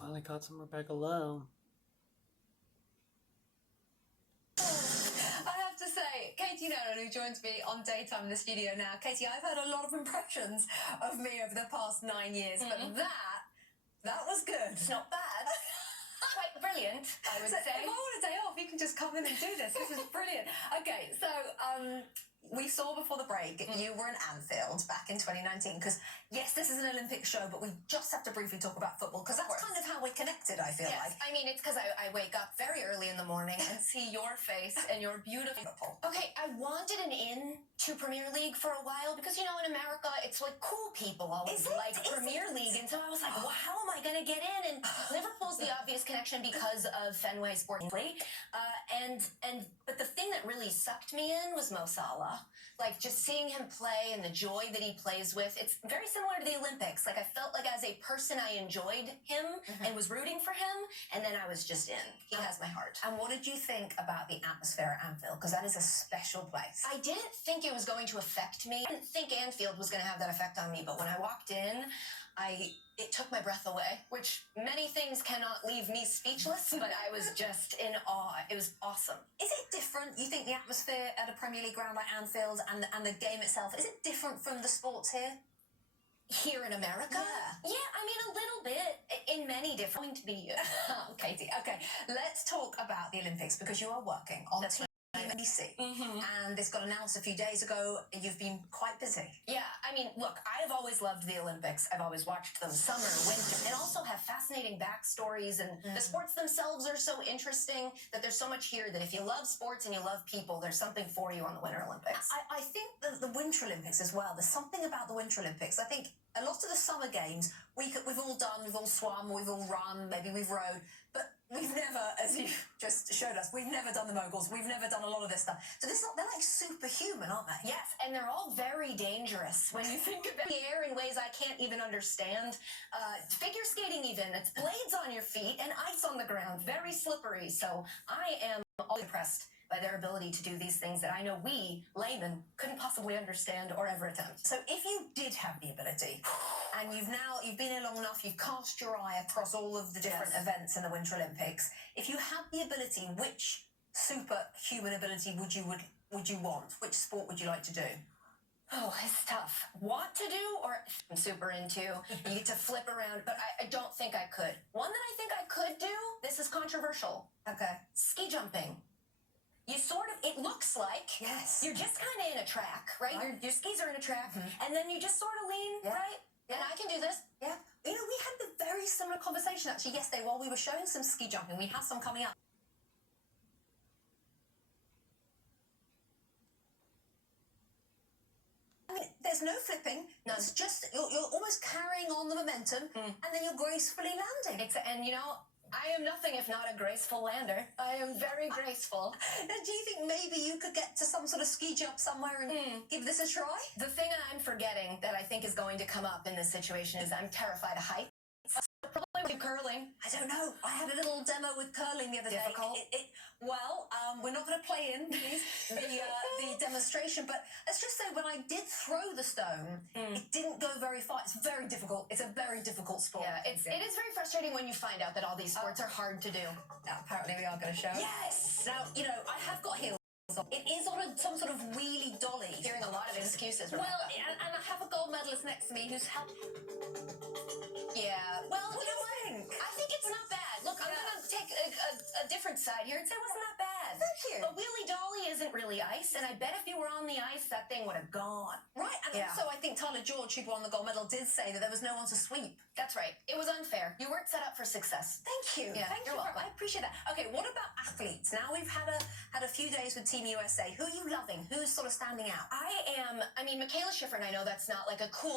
Finally caught some Rebecca Lowe. I have to say, Katie Nolan, who joins me on Daytime in the studio now. Katie, I've had a lot of impressions of me over the past 9 years, but that was good. It's not bad. Quite brilliant, I would say. If I want a day off, you can just come in and do this. This is brilliant. Okay, so we saw before the break you were in Anfield back in 2019 because, yes, this is an Olympic show, but we just have to briefly talk about football because that's kind of how we're connected, I feel like. I mean, it's because I wake up very early in the morning and see your face and you're beautiful. Okay, I wanted an in to Premier League for a while because, you know, in America, it's like cool people always like Premier League. And so I was like, well, how am I going to get in? And Liverpool's the obvious connection because of Fenway Sports. But the thing that really sucked me in was Mo Salah. Like, just seeing him play and the joy that he plays with, it's very similar to the Olympics. Like, I felt like as a person, I enjoyed him and was rooting for him, and then I was just in. He has my heart. And what did you think about the atmosphere at Anfield? Because that is a special place. I didn't think it was going to affect me. I didn't think Anfield was going to have that effect on me, but when I walked in, it took my breath away, which many things cannot leave me speechless, but I was just in awe. It was awesome. Is it different? You think the atmosphere at a Premier League ground like Anfield and the game itself, is it different from the sports here? Here in America? Yeah, I mean, a little bit, in many different... Going to be you. Katie, okay, let's talk about the Olympics because you are working on Team NBC, and this got announced a few days ago. You've been quite busy. Yeah, I mean, look, I've always loved the Olympics. I've always watched them summer, winter, and also have fascinating backstories, and the sports themselves are so interesting that there's so much here that if you love sports and you love people, there's something for you on the Winter Olympics. I think the Winter Olympics as well, there's something about the Winter Olympics. I think a lot of the summer games, we've all done, we've all swum, we've all run, maybe we've rowed, but we've never, as you just showed us, we've never done the moguls, we've never done a lot of this stuff. So they're like superhuman, aren't they? Yes, and they're all very dangerous when you think about the air in ways I can't even understand. Figure skating even, it's blades on your feet and ice on the ground, very slippery. So I am all impressed by their ability to do these things that I know we, laymen, couldn't possibly understand or ever attempt. So if you did have the ability, and you've been here long enough, you've cast your eye across all of the different events in the Winter Olympics, if you had the ability, which superhuman ability would you want? Which sport would you like to do? Oh, it's tough. Want to do or I'm super into? You get to flip around, but I don't think I could. One that I think I could do, this is controversial. Okay. Ski jumping. You sort of, it looks like you're just kind of in a track, right? Your skis are in a track, and then you just sort of lean, right? And I can do this. Yeah. You know, we had the very similar conversation actually yesterday while we were showing some ski jumping. We have some coming up. I mean, there's no flipping. No. It's just, you're almost carrying on the momentum, and then you're gracefully landing. And you know, I am nothing if not a graceful lander. I am very graceful. Now, do you think maybe you could get to some sort of ski jump somewhere and give this a try? The thing that I'm forgetting that I think is going to come up in this situation is I'm terrified of heights. Probably with curling. I don't know. I had a little demo with curling the other day. Well, we're not going to play in the demonstration, but let's just say when I did throw the stone, it didn't go very far. It's very difficult. It's a very difficult sport. Yeah, it is very frustrating when you find out that all these sports are hard to do. Now, apparently we are going to show. Yes! Now, you know, I have got heels on. It is on some sort of wheelie dolly. Hearing a lot of excuses. Well, and I have a gold medalist next to me who's helped. Yeah, well, What do you think? I think it's not bad. Look, I'm going to take a different side here and say it wasn't that bad. Thank you. But wheelie dolly isn't really ice, and I bet if you were on the ice, that thing would have gone. Right, and also I think Tyler George, who won the gold medal, did say that there was no one to sweep. That's right. It was unfair. You weren't set up for success. Thank you. Yeah, Thank you're you. welcome. I appreciate that. Okay, what about athletes? Now we've had a few days with Team USA. Who are you loving? Who's sort of standing out? I mean, Michaela Schifrin, I know that's not like a cool